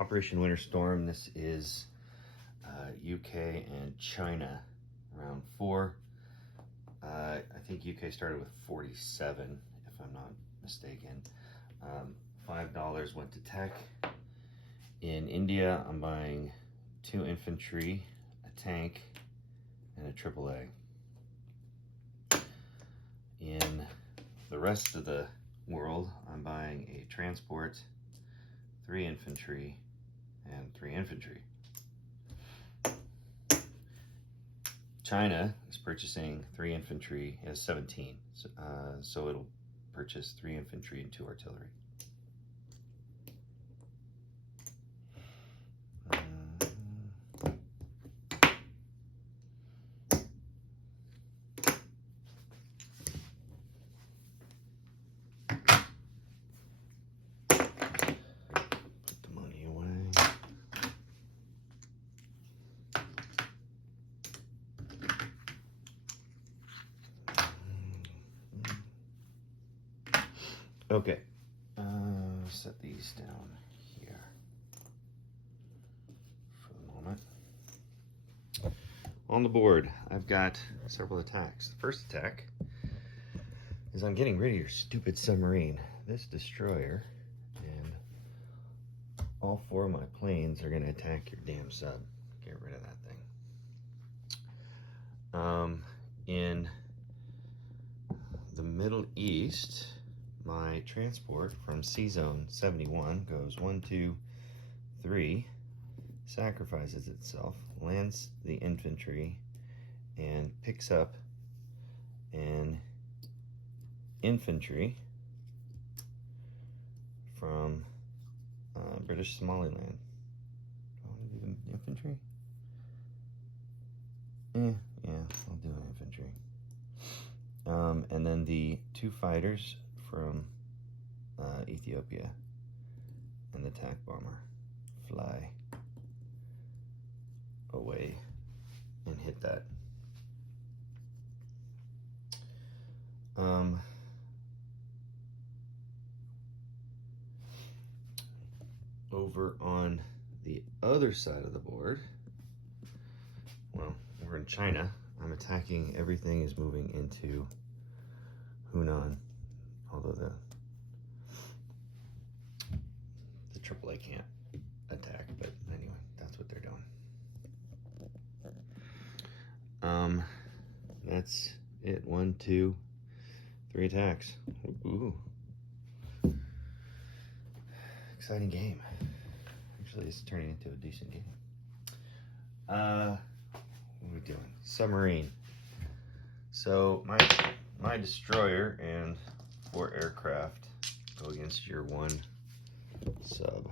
Operation Winter Storm. This is UK and China, round 4. I think UK started with 47, if I'm not mistaken. $5 went to tech. In India, I'm buying 2 infantry, a tank, and a AAA. In the rest of the world, I'm buying a transport, 3 infantry, and 3 infantry. China is purchasing 3 infantry, it has 17, so it'll purchase 3 infantry and 2 artillery. Put the money away. Okay, set these down here for the moment. On the board, I've got several attacks. The first attack is I'm getting rid of your stupid submarine. This destroyer and all 4 of my planes are going to attack your damn sub. Get rid of that thing. In the Middle East, my transport from C-Zone 71 goes 1, 2, 3, sacrifices itself, lands the infantry, and picks up an infantry from British Somaliland. Do I want to do the infantry? Yeah, I'll do an infantry. And then the 2 fighters from Ethiopia and the attack bomber fly away and hit that. Over on the other side of the board, well, we're in China. I'm attacking, everything is moving into Hunan, although the AAA can't attack, but anyway, that's what they're doing. That's it. 1, 2, 3 attacks. Ooh. Exciting game. Actually, it's turning into a decent game. What are we doing? Submarine. So my destroyer and 4 aircraft go against your 1 sub.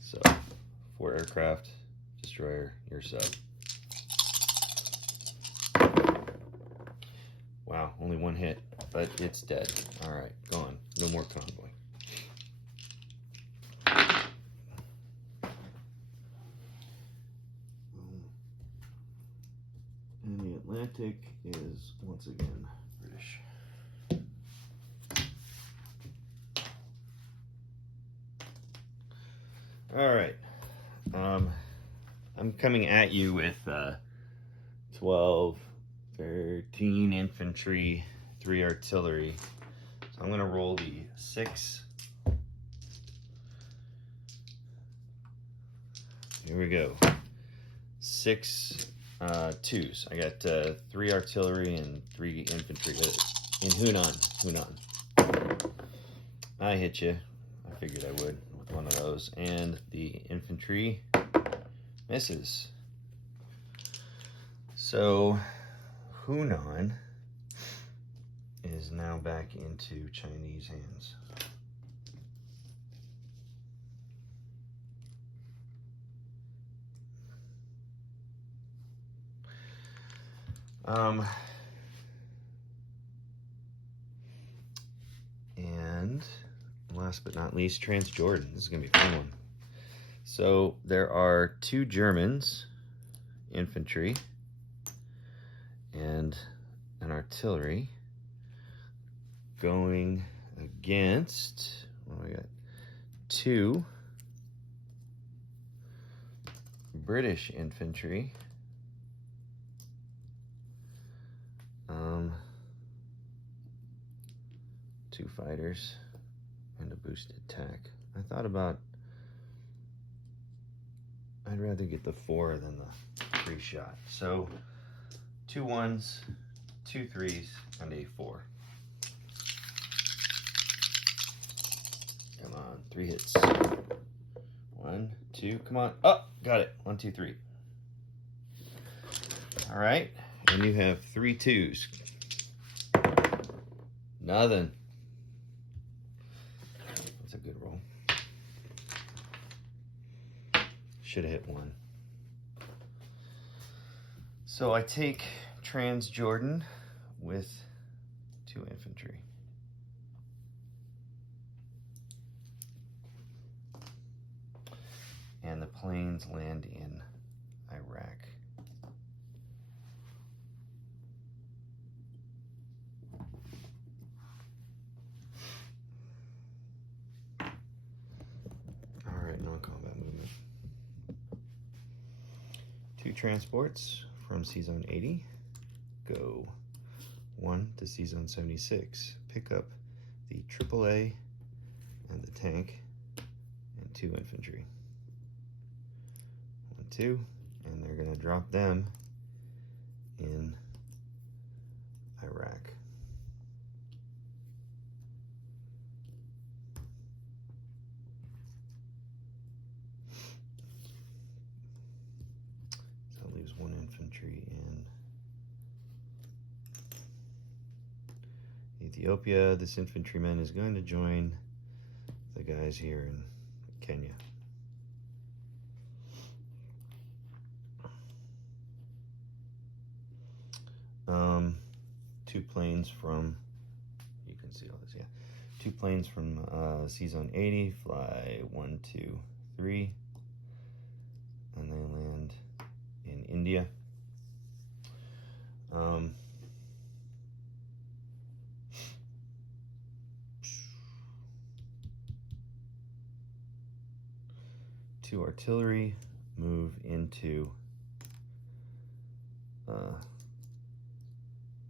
So 4 aircraft, destroyer, your sub. Wow, only 1 hit, but it's dead. All right, gone. No more convoy. And the Atlantic is once again British. All right, I'm coming at you with 12, 13 infantry, 3 artillery. So I'm gonna roll the 6. Here we go. 6 2s. I got 3 artillery and 3 infantry in Hunan. I hit you. I figured I would with one of those. And the infantry misses. So Hunan is now back into Chinese hands. And last but not least, Transjordan. This is gonna be a fun one. So there are 2 Germans infantry and an artillery going against, what do I got? 2 British infantry. 2 fighters and a boosted tack. I thought about, I'd rather get the 4 than the 3 shot. So 2 1s, 2 3s, and a 4. Come on, 3 hits. 1, 2, come on. Oh, got it. 1, 2, 3. All right, and you have 3 2s. Nothing. That's a good roll. Should have hit 1. So I take Transjordan with 2 infantry. And the planes land in Iraq. All right, non-combat movement. 2 transports from C-Zone 80. Go 1 to C-Zone 76. Pick up the AAA and the tank and 2 infantry. 1, 2, and they're going to drop them in Iraq. So that leaves 1 infantry in Ethiopia. This infantryman is going to join the guys here in Kenya. Two planes from, you can see all this, yeah. 2 planes from C-Zone 80 fly 1, 2, 3, and they land in India. Two artillery move into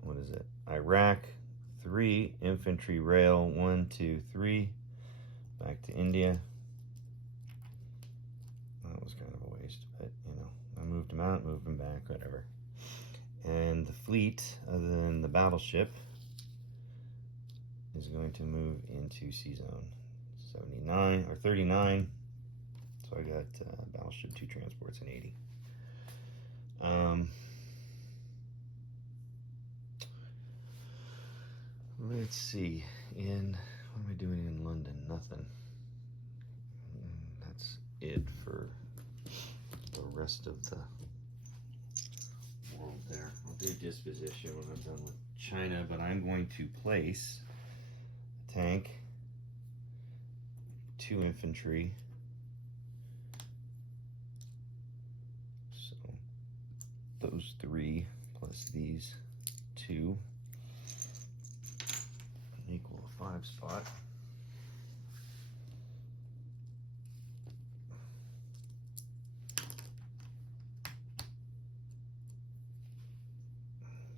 what is it? Iraq. 3 infantry rail. 1, 2, 3. Back to India. That was kind of a waste, but you know, I moved them out, moved them back, whatever. And the fleet, other than the battleship, is going to move into C-Zone 79 or 39. So I got battleship, 2 transports, and 80. Let's see. What am I doing in London? Nothing. That's it for the rest of the world there. I'll do disposition when I'm done with China, but I'm going to place a tank, 2 infantry. So those 3 plus these 2 equal a 5 spot.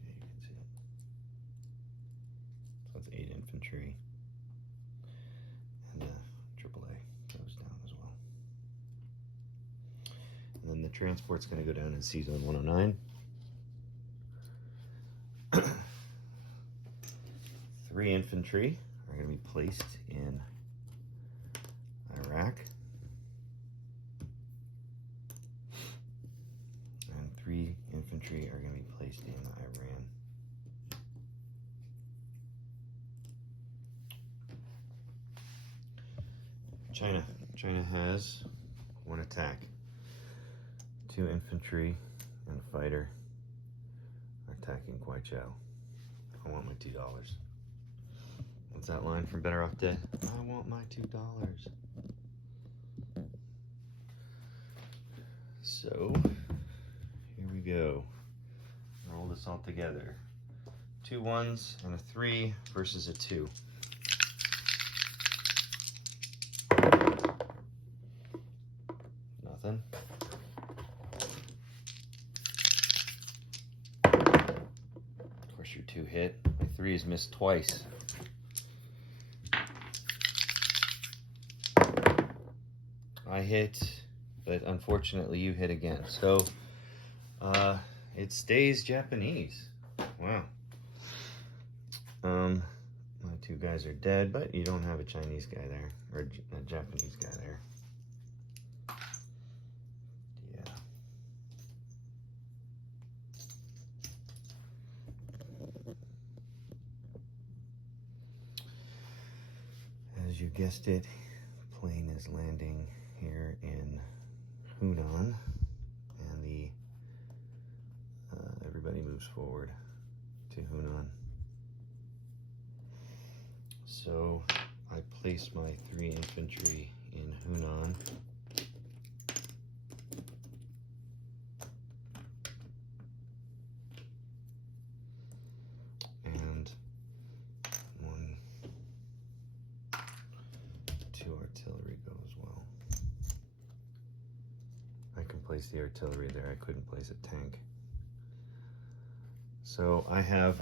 You can see it. So that's 8 infantry. And AAA goes down as well. And then the transport's going to go down in C-Zone 109. 3 infantry are going to be placed in Iraq. And 3 infantry are going to be placed in Iran. China has 1 attack. 2 infantry and a fighter are attacking Guaichou. I want my $2. What's that line from Better Off Dead? I want my $2. So, here we go. Roll this all together. 2 1s and a 3 versus a 2. missed twice. I hit, but unfortunately you hit again. So it stays Japanese. Wow. My two guys are dead, but you don't have a Chinese guy there, or a Japanese guy there. Yeah. As you guessed it, the plane is landing here in Hunan, and the everybody moves forward to Hunan. So I place my 3 infantry in Hunan. And 1, 2 artillery go as well. I can place the artillery there. I couldn't place a tank. So I have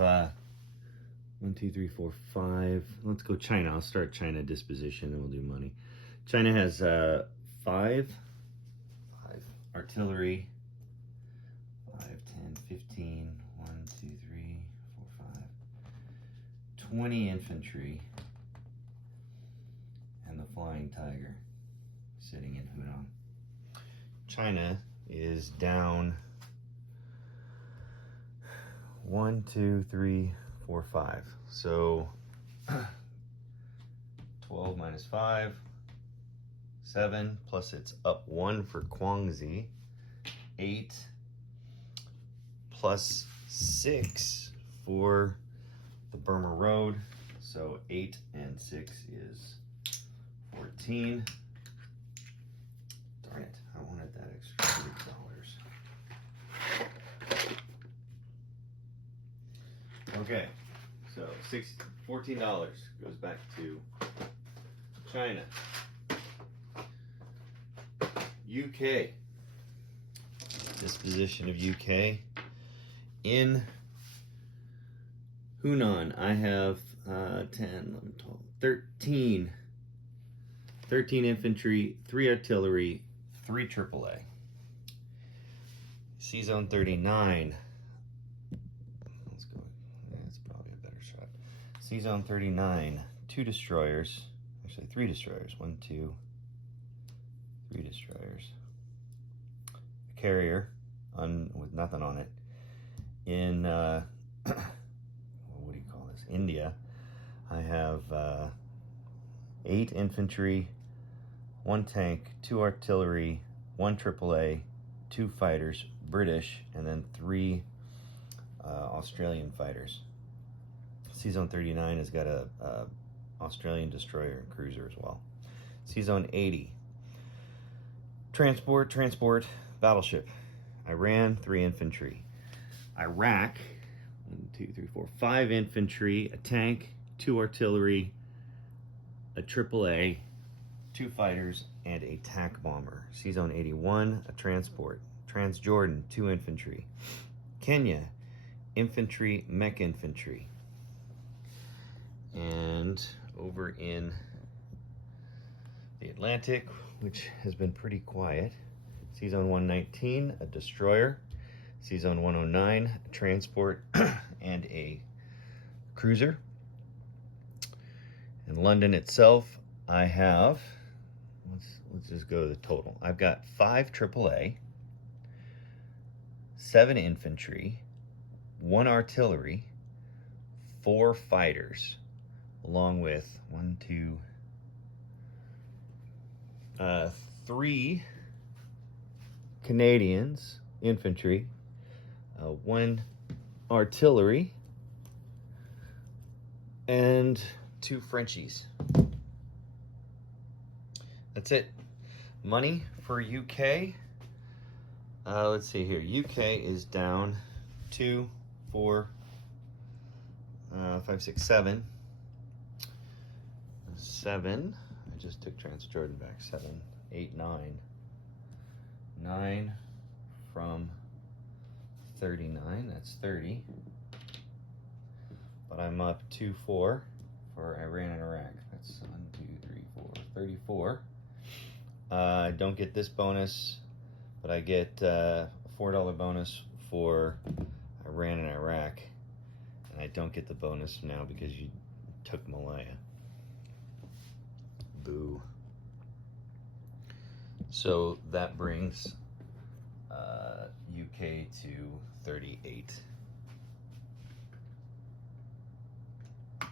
1, 2, 3, 4, 5. Let's go China. I'll start China disposition and we'll do money. China has 5 artillery. 5, 10, 15, 1, 2, 3, 4, 5. 20 infantry. And the Flying Tiger sitting in Hunan. China is down 1, 2, 3, 4, 5. So 12 minus 5, 7, plus it's up 1 for Guangxi, 8, plus 6 for the Burma Road. So 8 and 6 is 14. Darn it, I wanted that extra $3. Okay, so $14 goes back to China. UK. Disposition of UK. In Hunan, I have 10, 11, 12, 13. 13 infantry, 3 artillery, 3 AAA. C-Zone 39. Let's go. Yeah, that's probably a better shot. C-Zone 39, 2 destroyers. Actually, 3 destroyers. 1, 2, 3 destroyers. A carrier with nothing on it. In, what do you call this? India, I have 8 infantry, 1 tank, 2 artillery, 1 AAA, 2 fighters, British, and then 3 Australian fighters. C-Zone 39 has got a Australian destroyer and cruiser as well. C-Zone 80, transport, battleship. Iran, 3 infantry. Iraq, 1, 2, 3, 4, 5 infantry, a tank, 2 artillery, a AAA, 2 fighters, and a TAC bomber. C-Zone 81, a transport. Transjordan, 2 infantry. Kenya, infantry, mech infantry. And over in the Atlantic, which has been pretty quiet, C-Zone 119, a destroyer. C-Zone 109, a transport and a cruiser. In London itself, I have, let's just go to the total. I've got 5 AAA, 7 infantry, 1 artillery, 4 fighters, along with 3 Canadians, infantry, 1 artillery, and 2 Frenchies. That's it. Money for UK. Let's see here. UK is down 2, 4, 5, 6, 7. 7. I just took Transjordan back. 7, 8, 9. 9 from 39. That's 30. but I'm up 2-4 for Iran and Iraq. That's 1, 2, 3, 4, 34. I don't get this bonus, but I get a $4 bonus for Iran and Iraq, and I don't get the bonus now because you took Malaya. Boo. So that brings UK to 38. 5,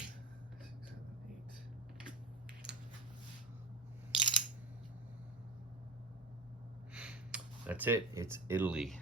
6, 7, 8. That's it. It's Italy.